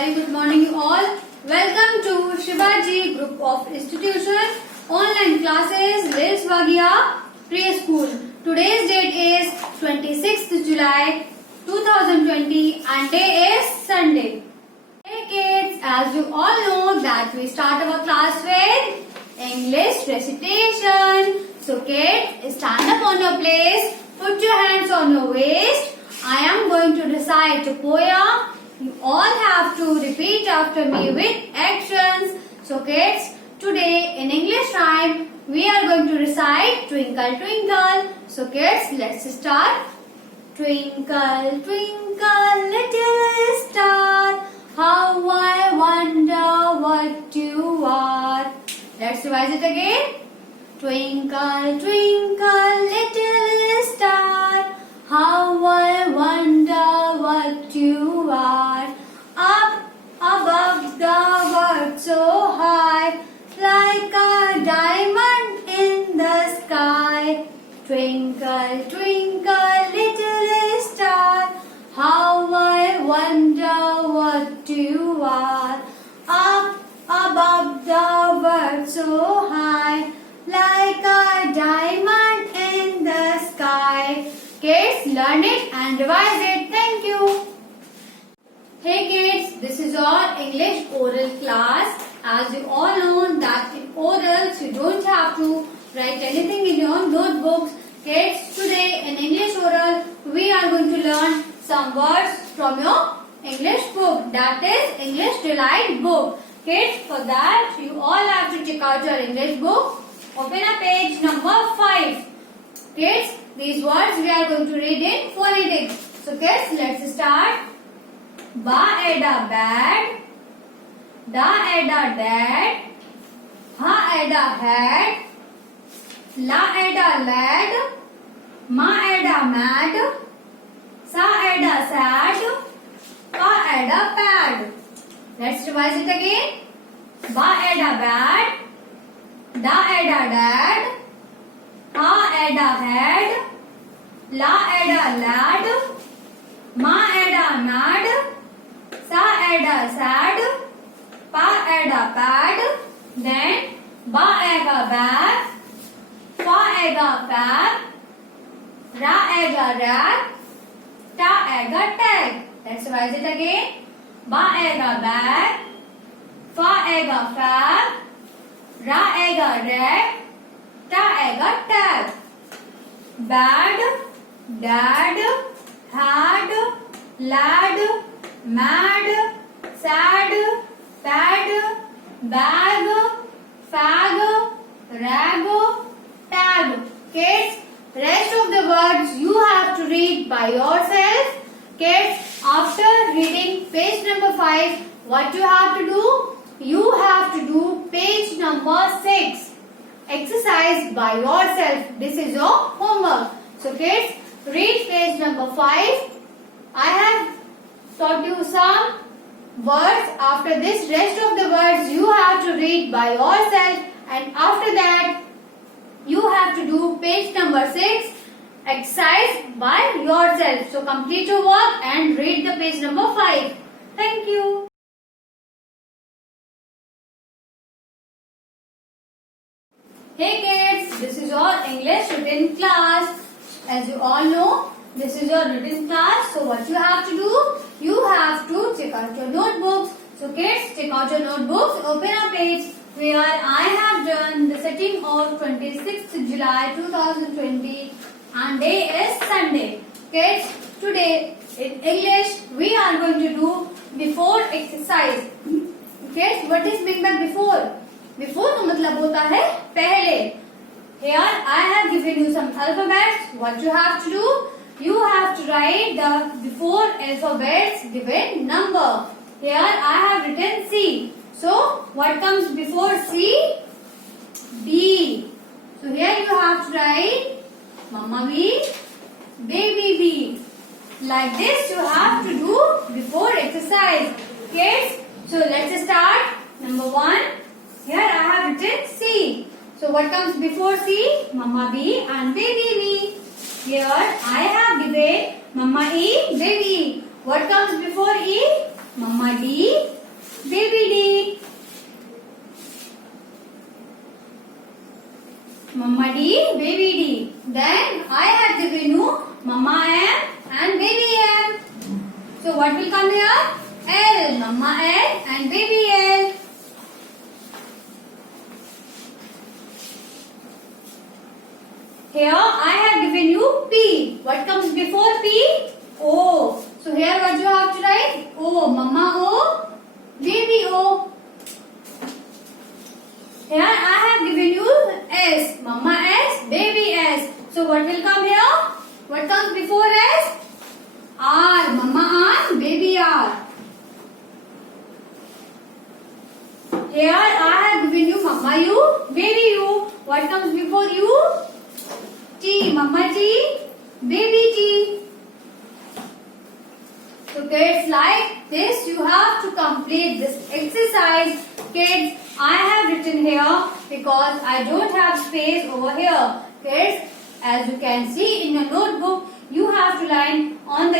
very good morning you all. Welcome to Shivaji Group of Institution Online Classes Liz Vagia Preschool. Today's date is 26th July 2020 and day is Sunday. Hey kids, as you all know that we start our class with English recitation. So kids, stand up on your place, put your hands on your waist. I am going to recite a poem. You all have to repeat after me with actions. So kids, today in English rhyme, we are going to recite Twinkle Twinkle. So kids, let's start. Twinkle Twinkle little star, how I wonder what you are. Let's revise it again. Twinkle Twinkle little star, how I wonder what you are. Up above the world so high, like a diamond in the sky. Twinkle twinkle little star, how I wonder what you are. Up above the world so high, like a diamond in the sky. Kids, learn it and revise it. Thank you. Hey kids, this is our English oral class. As you all know that in orals you don't have to write anything in your notebooks. Kids, today in English oral we are going to learn some words from your English book, that is English Delight book. Kids, for that you all have to check out your English book. Open up page number 5. Kids, these words we are going to read in phonetics. So kids, let's start. Ba eda bad, da eda dad, ha eda had, la eda lad, ma eda mad, sa eda sad, pa eda pad. Let's revise it again. Ba eda bad, da eda dad, ha eda had, la eda lad, ma eda mad, sa eda sad, pa eda pad. Then ba ega bag, fa ega fab, ra ega rag, ta ega tag. Let's revise it again. Ba ega bag, fa ega fab, ra ega rag, ta ega tag. Bad, dad, had, lad, mad, sad, pad, bag, fag, rag, tag. Kids, rest of the words you have to read by yourself. Kids, after reading page number 5, what you have to do? You have to do page number 6. Exercise by yourself. This is your homework. So kids, read page number 5. I have taught you some words. After this, rest of the words you have to read by yourself, and after that you have to do page number 6 exercise by yourself. So complete your work and read the page number 5. Thank you. Hey kids, this is your English written class. As you all know, this is your written class. So what you have to do? You have to check out your notebooks. So kids, check out your notebooks. Open a page where I have done the setting of 26th July 2020 and day is Sunday. Kids, today in English we are going to do before exercise. Kids, what is meant by before? Before का मतलब होता है पहले. Here I have given you some alphabets. What you have to do? You have to write the before alphabets given number. Here I have written C. So what comes before C? B. So here you have to write Mama B, Baby B. Like this you have to do before exercise. Kids, so let's start. Number 1. Here I have written C. So what comes before C? Mama B and Baby B. Here I have given Mama E, Baby E. What comes before E? Mama D, baby D. Mama D, baby D. Then I have given you Mama M and baby M. So what will come here? L, Mama L and baby L. Here I have given you P. What comes before P? O. So here what you have to write? O, Mama O, baby O. Here I have given you S, Mama S, baby S. So what will come here? What comes before S? R, Mama R, baby R. Here I have given you Mama U, baby U. What comes before U? T, Mama T, baby T. So kids, like this you have to complete this exercise. Kids, I have written here because I don't have space over here. Kids, as you can see in your notebook, you have to line on the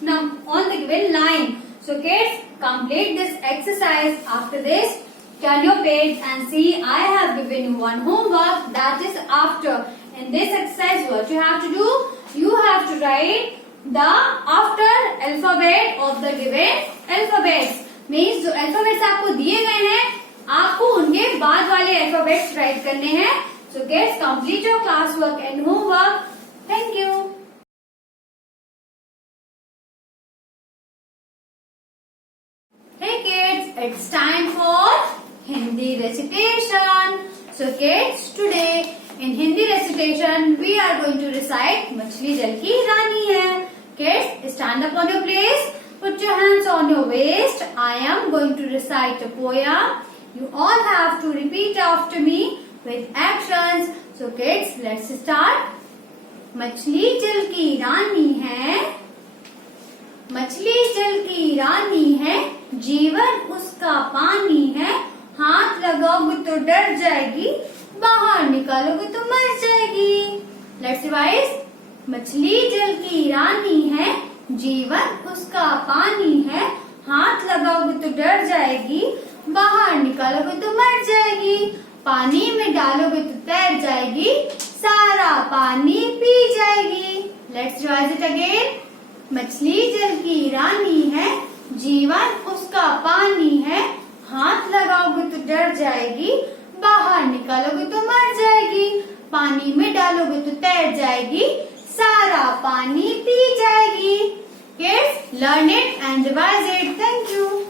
given line. So kids, complete this exercise. After this, turn your page and see I have given you one homework, that is after. In this exercise, what you have to do? You have to write the after alphabet of the given alphabets. Means जो alphabets आपको दिए गए हैं, आपको उनके बाद वाले alphabets write करने हैं. So kids, complete your classwork and homework. Thank you. Hey kids, it's time for Hindi recitation. So kids, today in Hindi recitation we are going to recite मछली जल की रानी है. Kids, stand up on your place. Put your hands on your waist. I am going to recite a poem. You all have to repeat after me with actions. So kids, let's start. मछली जल की रानी है, मछली जल की रानी है, जीवन उसका पानी है, हाथ लगाओगे तो डर जाएगी, बाहर निकालोगे तो मर जाएगी. Let's revise. मछली जल की रानी है, जीवन उसका पानी है, हाथ लगाओगे तो डर जाएगी, बाहर निकालोगे तो मर जाएगी, पानी में डालोगे तो तैर जाएगी, सारा पानी पी जाएगी. Let's revise it again. मछली जल की रानी है, जीवन उसका पानी है, हाथ लगाओगे तो डर जाएगी, बाहर निकालोगे तो मर जाएगी, पानी में डालोगे तो तैर जाएगी, सारा पानी पी जाएगी. Kids, learn it and revise it. Thank you.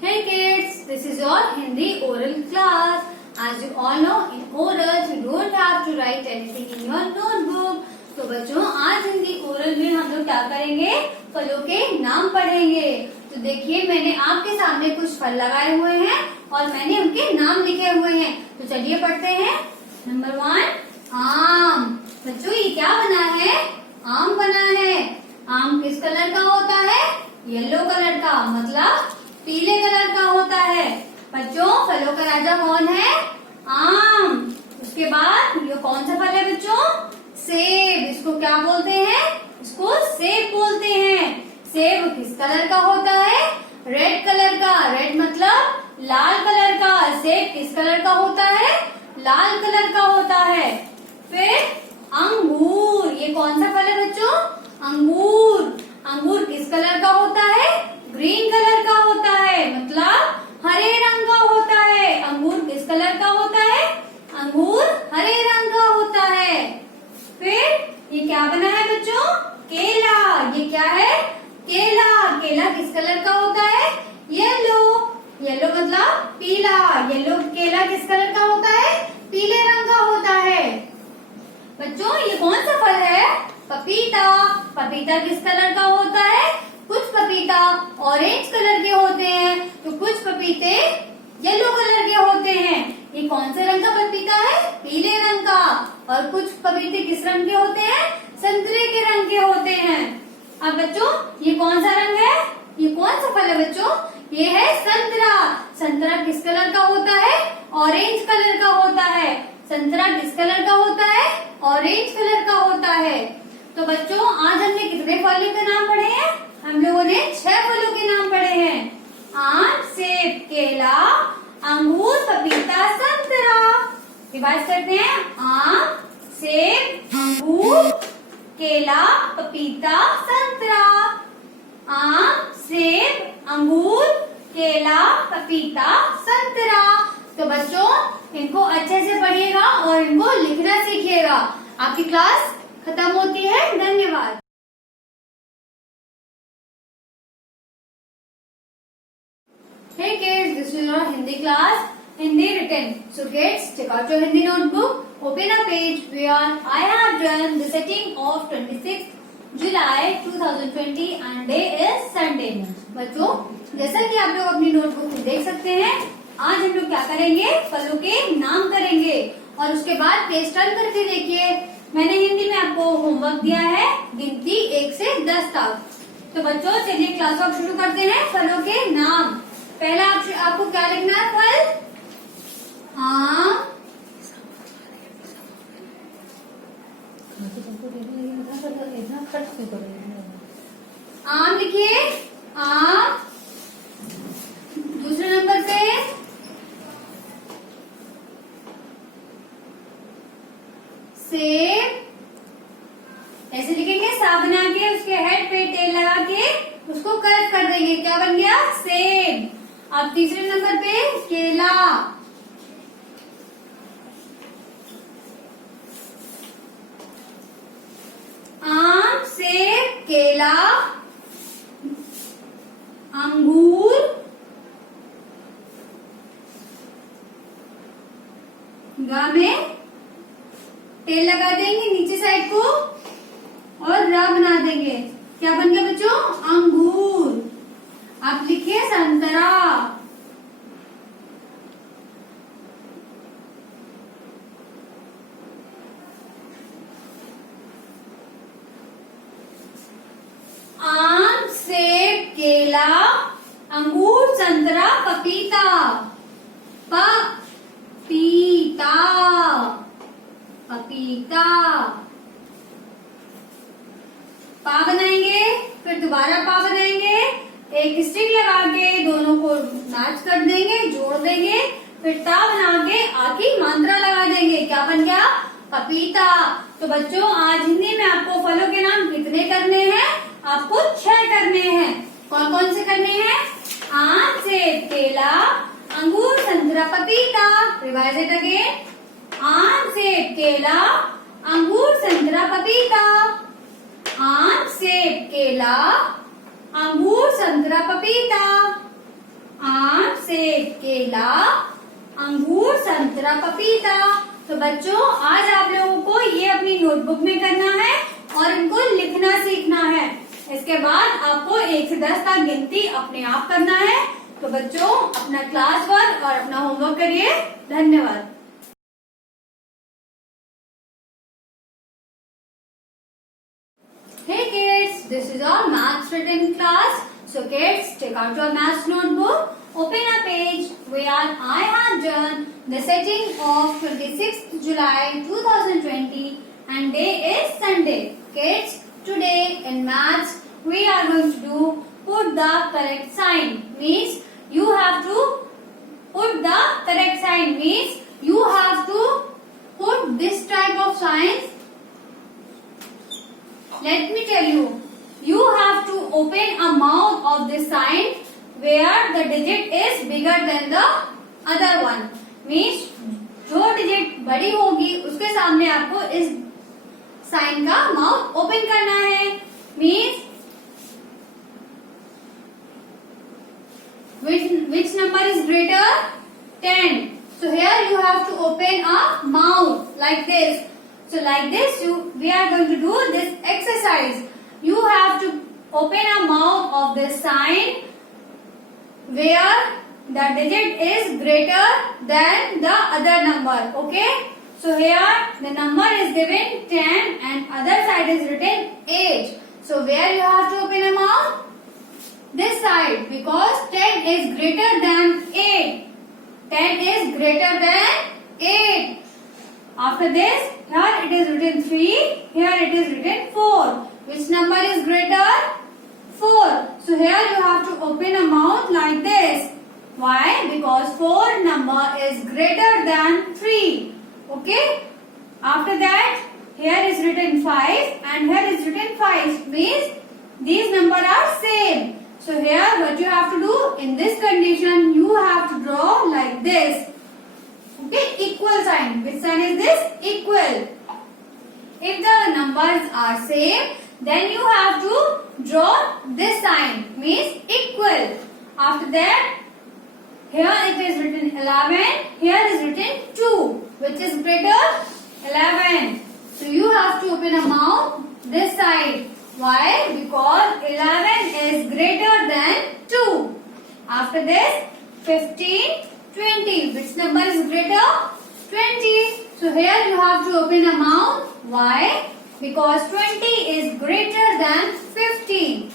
Hey kids, this is your Hindi oral class. As you all know, in orals you don't have to write anything in your notebook. तो बच्चों, आज Hindi oral में हम लोग क्या करेंगे? फलों के नाम पढ़ेंगे. तो देखिए, मैंने आपके सामने कुछ फल लगाए हुए हैं और मैंने उनके नाम लिखे हुए हैं. तो चलिए पढ़ते हैं. नंबर 1, आम. बच्चों, ये क्या बना है? आम बना है. आम किस कलर का होता है? येलो कलर का, मतलब पीले कलर का होता है. बच्चों, फलों का राजा कौन है? आम. उसके बाद ये कौन सा फल है बच्चों? सेब. इसको क्या बोलते हैं? इसको सेब बोलते हैं. सेब किस कलर का होता है? रेड कलर का. रेड मतलब लाल कलर का. सेब किस कलर का होता है? लाल कलर का होता है. फिर अंगूर. ये कौन सा फल है बच्चों? अंगूर. अंगूर किस कलर का होता है? ग्रीन कलर का होता है, मतलब हरे रंग का होता है. अंगूर किस कलर का होता है? अंगूर हरे रंग का होता है. फिर ये क्या बना है बच्चों? केला. ये क्या है? केला. केला किस कलर का होता है? येलो. येलो मतलब पीला. येलो केला किस कलर का होता है? पीले रंग का होता है. बच्चों, ये कौन सा फल है? पपीता. पपीता किस कलर का होता है? कुछ पपीता ऑरेंज कलर के होते हैं, तो कुछ पपीते येलो कलर के होते हैं. ये कौन से रंग का पपीता है? पीले रंग का. और कुछ पपीते किस रंग के होते हैं? संतरे के रंग के होते हैं. अब बच्चों, ये कौन सा रंग है? ये कौन सा फल है बच्चों? ये है संतरा. संतरा किस कलर का होता है? ऑरेंज कलर का होता है. संतरा किस कलर का होता है? ऑरेंज कलर का होता है. तो बच्चों, आज हमने कितने फलों के नाम पढ़े हैं? हम लोगों ने 6 फलों के नाम पढ़े हैं। आम, सेब, केला, अंगूर, पपीता, संतरा। रिवाइज करते हैं। आम, सेब, अंगूर, केला, पपीता, संतरा। आम, सेब, अंगूर, केला, पपीता, संतरा। तो बच्चों इनको अच्छे से पढ़िएगा और इनको लिखना सीखिएगा। आपकी क्लास खत्म होती है। धन्यवाद। Hey kids, this is your Hindi class, Hindi written. So kids, check out your Hindi notebook. Open a page where I have done the setting of 26th July 2020 and day is Sunday. बच्चों जैसा कि आप लोग अपनी notebook में देख सकते हैं, आज हम लोग क्या करेंगे, फलों के नाम करेंगे और उसके बाद पेज टर्न करके देखिए। मैंने हिंदी में आपको होमवर्क दिया है गिनती 1 से 10 तक। तो बच्चों चलिए क्लास वर्क शुरू करते हैं। फलों के नाम। पहला आपको क्या लिखना है? फल। आम, आम लिखिए। आम। दूसरे नंबर पे सेब। ऐसे लिखेंगे, सा बना के उसके हेड पे टेल लगा के उसको कट कर देंगे। क्या बन गया? सेब। अब तीसरे नंबर पे केला। आम, सेब, केला, अंगूर, गा में टेल लगा देंगे नीचे साइड को और रा बना देंगे। क्या बन गया बच्चों? अंगूर। आप लिखिए संतरा। आम, सेब, केला, अंगूर, संतरा, पपीता। पपीता, पपीता। पा बनाएंगे, फिर दोबारा पा बनाएंगे, एक स्टिक लगा के दोनों को मैच कर देंगे, जोड़ देंगे, फिर ता बना के आ की मात्रा लगा देंगे। क्या बन गया? पपीता। तो बच्चों आज हिंदी में आपको फलों के नाम कितने करने हैं? आपको 6 करने हैं। कौन कौन से करने हैं? आम, सेब, केला, अंगूर, संतरा, पपीता। Revise it again. आम, सेब, केला, अंगूर, संतरा, पपीता। आम, सेब, केला, अंगूर, संतरा, पपीता। आम, सेब, केला, अंगूर, संतरा, पपीता। तो बच्चों आज आप लोगों को ये अपनी नोटबुक में करना है और इनको लिखना सीखना है। इसके बाद आपको 1 से 10 तक गिनती अपने आप करना है। तो बच्चों अपना क्लास वर्क और अपना होमवर्क करिए। धन्यवाद। Hey kids, this is our maths written class. So kids, take out your maths notebook, open a page where I have done the setting of 26th July 2020 and day is Sunday. Kids, today in maths we are going to do put the correct sign. Means you have to put the correct sign. Means you have to put this type of signs. Let me tell you, you have to open a mouth of this sign where the digit is bigger than the other one. Means जो digit बड़ी होगी उसके सामने आपको इस sign का mouth open करना है। Means which number is greater? 10. So here you have to open a mouth like this. So like this, we are going to do this exercise. You have to open a mouth of this sign where the digit is greater than the other number. Okay? So here the number is given 10 and other side is written 8. So where you have to open a mouth? This side, because 10 is greater than 8. 10 is greater than 8. After this, here it is written 3, here it is written 4. Which number is greater? 4. So here you have to open a mouth like this. Why? Because 4 number is greater than 3. Okay? After that, here is written 5 and here is written 5. Means these numbers are same. So here what you have to do, in this condition, you have to draw like this. Okay? Equal sign. Which sign is this? Equal. If the numbers are same, then you have to draw this sign. Means equal. After that, here it is written 11. Here is written 2. Which is greater? 11. So you have to open a mouth this side. Why? Because 11 is greater than 2. After this, 15, 20. Which number is greater? 20. So here you have to open a mouth. Why? Because 20 is greater than 15.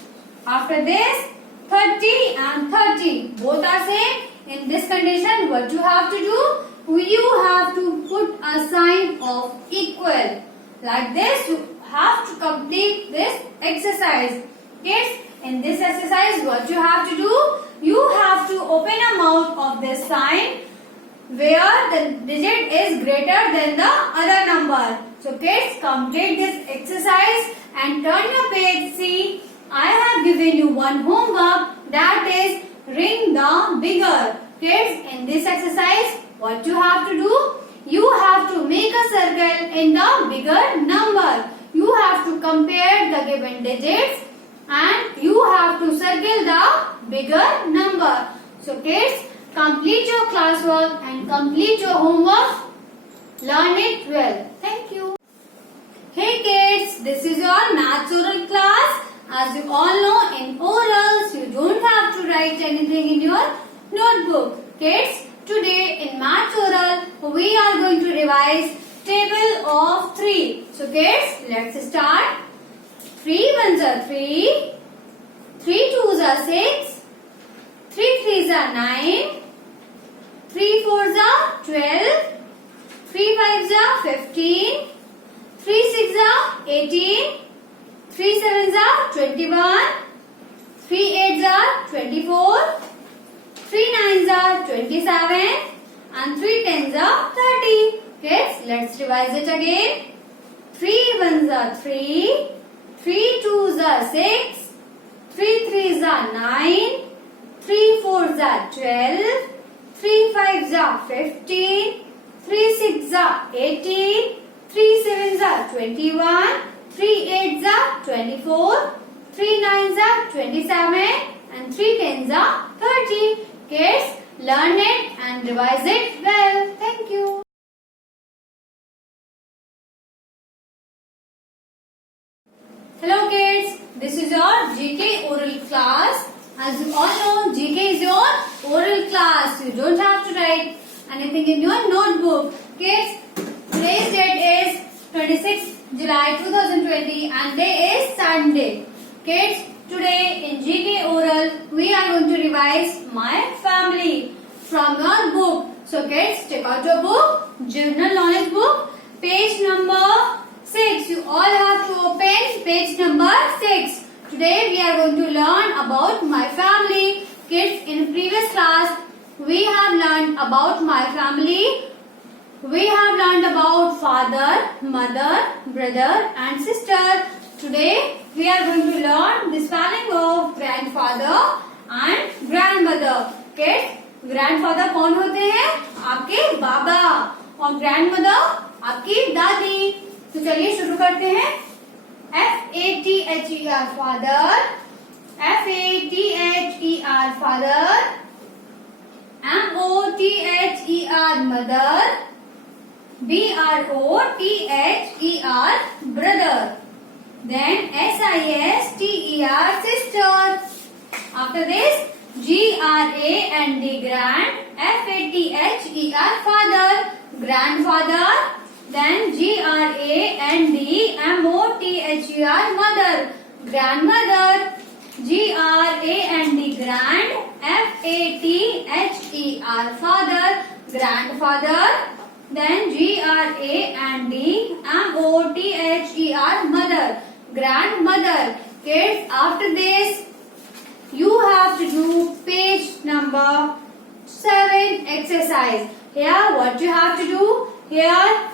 After this, 30 and 30. Both are same. In this condition, what you have to do? You have to put a sign of equal. Like this, you have to complete this exercise. Kids, in this exercise, what you have to do? You have to open a mouth of this sign where the digit is greater than the other number. So kids, complete this exercise and turn your page. See, I have given you one homework, that is ring the bigger. Kids, in this exercise, what you have to do? You have to make a circle in the bigger number. You have to compare the given digits and you have to circle the bigger number. So kids, complete your classwork and complete your homework. Learn it well. Thank you. Hey kids, this is your maths oral class. As you all know, in orals, you don't have to write anything in your notebook. Kids, today in maths oral, we are going to revise table of 3. So kids, let's start. 3 ones are 3, 3 twos are 6, 3 threes are 9, 3 fours are 12, 3 fives are 15, 3 sixes are 18, 3 sevens are 21, 3 eights are 24, 3 nines are 27 and 3 tens are 30. Kids, let's revise it again. 3 ones are 3, 3 twos are 6, 3 threes are 9, 3 fours are 12, 3 fives are 15, 3 sixes are 18, 3 sevens are 21, 3 eights are 24, 3 nines are 27 and 3 tens are 30. Kids, learn it and revise it well. Thank you. Hello kids, this is your GK oral class. As you all know, GK is your oral class. You don't have to write anything in your notebook. Kids, today's date is 26th July 2020 and day is Sunday. Kids, today in GK oral, we are going to revise my family from your book. So kids, take out your book, General Knowledge book, page number 6. You all have to open page number 6. Today we are going to learn about my family. Kids, in previous class we have learned about my family. We have learned about father, mother, brother and sister. Today we are going to learn the spelling of grandfather and grandmother. Kids, grandfather कौन होते हैं? आपके बाबा और grandmother आपकी दादी. तो चलिए शुरू करते हैं. Father, father, Father, father, Mother, mother, Brother, brother. Then Sister, sister. After this, GRAND, grand, father, grandfather. Then GRAND, mother, grandmother. GRAND, grand, father, grandfather. Then GRAND, mother, grandmother. Kids, after this, you have to do page number 7 exercise. Here what you have to do? Here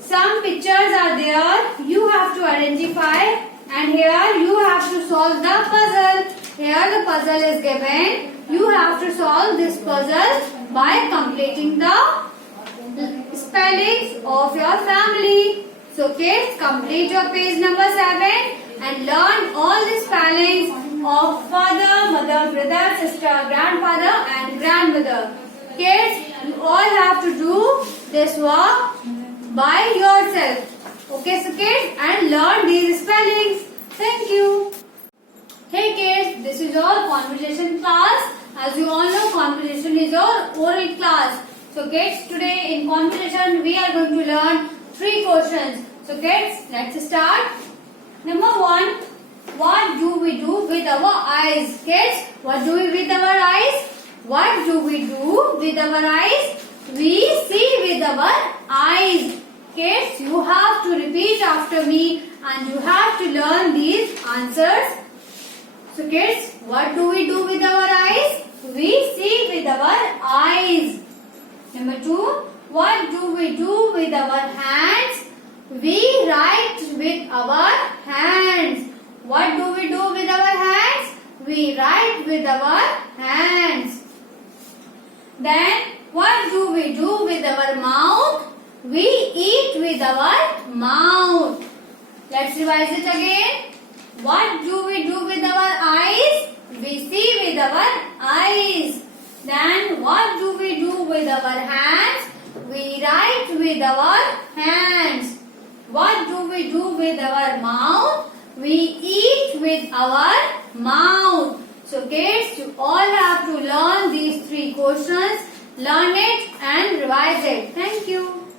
some pictures are there. You have to identify, and here you have to solve the puzzle. Here the puzzle is given. You have to solve this puzzle by completing the spellings of your family. So kids, complete your page number 7 and learn all the spellings of father, mother, brother, sister, grandfather and grandmother. Kids, you all have to do this work by yourself. Okay, so kids, and learn these spellings. Thank you. Hey kids, this is your conversation class. As you all know, conversation is your oral class. So kids, today in conversation we are going to learn 3 questions. So kids, let's start. Number 1, what do we do with our eyes? Kids, what do we with our eyes? What do we do with our eyes? We see with our eyes. Kids, you have to repeat after me and you have to learn these answers. So kids, what do we do with our eyes? We see with our eyes. Number 2, what do we do with our hands? We write with our hands. What do we do with our hands? We write with our hands. Then, what do we do with our mouth? We eat with our mouth. Let's revise it again. What do we do with our eyes? We see with our eyes. Then, what do we do with our hands? We write with our hands. What do we do with our mouth? We eat with our mouth. So kids, you all have to learn these 3 questions. Learn it and revise it. Thank you.